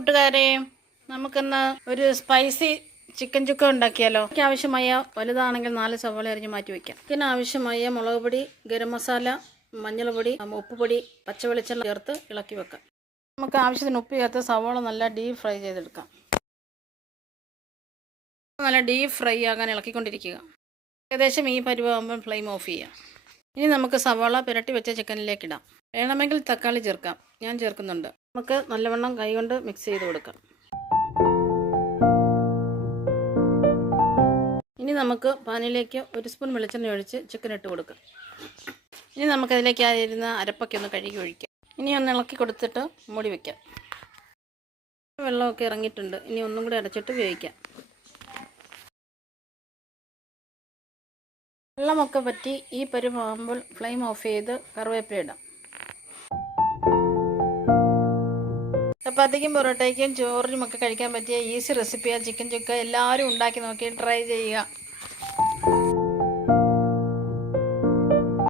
കൂട്ടുകാരെ നമുക്കിന്ന് ഒരു സ്പൈസി ചിക്കൻ ചുക്ക ഉണ്ടാക്കിയാലോ? എനിക്ക് ആവശ്യമായ വലുതാണെങ്കിൽ നാല് സവാള അരിഞ്ഞ് മാറ്റി വയ്ക്കാം ചിക്കന് ആവശ്യമായ മുളക് പൊടി ഗരം മസാല മഞ്ഞൾപ്പൊടി ഉപ്പുപൊടി പച്ച വെളിച്ചെണ്ണ ചേർത്ത് ഇളക്കി വെക്കാം. നമുക്ക് ആവശ്യത്തിന് ഉപ്പ് ചേർത്ത് സവാള നല്ല ഡീപ് ഫ്രൈ ചെയ്തെടുക്കാം. നല്ല ഡീപ് ഫ്രൈ ആകാൻ ഇളക്കിക്കൊണ്ടിരിക്കുക. ഏകദേശം ഈ പരുവാകുമ്പോൾ ഫ്ലെയിം ഓഫ് ചെയ്യാം. ഇനി നമുക്ക് സവാള പുരട്ടി വെച്ച ചിക്കനിലേക്ക് ഇടാം. വേണമെങ്കിൽ തക്കാളി ചേർക്കാം. ഞാൻ ചേർക്കുന്നുണ്ട്. നമുക്ക് നല്ലവണ്ണം കൈകൊണ്ട് മിക്സ് ചെയ്ത് കൊടുക്കാം. ഇനി നമുക്ക് പാനിലേക്ക് ഒരു സ്പൂൺ വെളിച്ചെണ്ണ ഒഴിച്ച് ചിക്കൻ ഇട്ട് കൊടുക്കാം. ഇനി നമുക്കതിലേക്ക് ആയിരുന്ന അരപ്പൊക്കെ ഒന്ന് കഴുകി ഒഴിക്കാം. ഇനി ഒന്ന് ഇളക്കി കൊടുത്തിട്ട് മൂടി വയ്ക്കാം വെള്ളമൊക്കെ ഇറങ്ങിയിട്ടുണ്ട്. ഇനി ഒന്നും കൂടി അടച്ചിട്ട് വേവിക്കാം. വെള്ളമൊക്കെ പറ്റി ഈ പരുവാകുമ്പോൾ ഫ്ലെയിം ഓഫ് ചെയ്ത് കറിവേപ്പില ഇടാം. ചപ്പാത്തിക്കും പൊറോട്ടയ്ക്കും ചോറിനും ഒക്കെ കഴിക്കാൻ പറ്റിയ ഈസി റെസിപ്പിയാണ് ചിക്കൻ ചുക്ക. എല്ലാവരും ഉണ്ടാക്കി നോക്കി ട്രൈ ചെയ്യുക.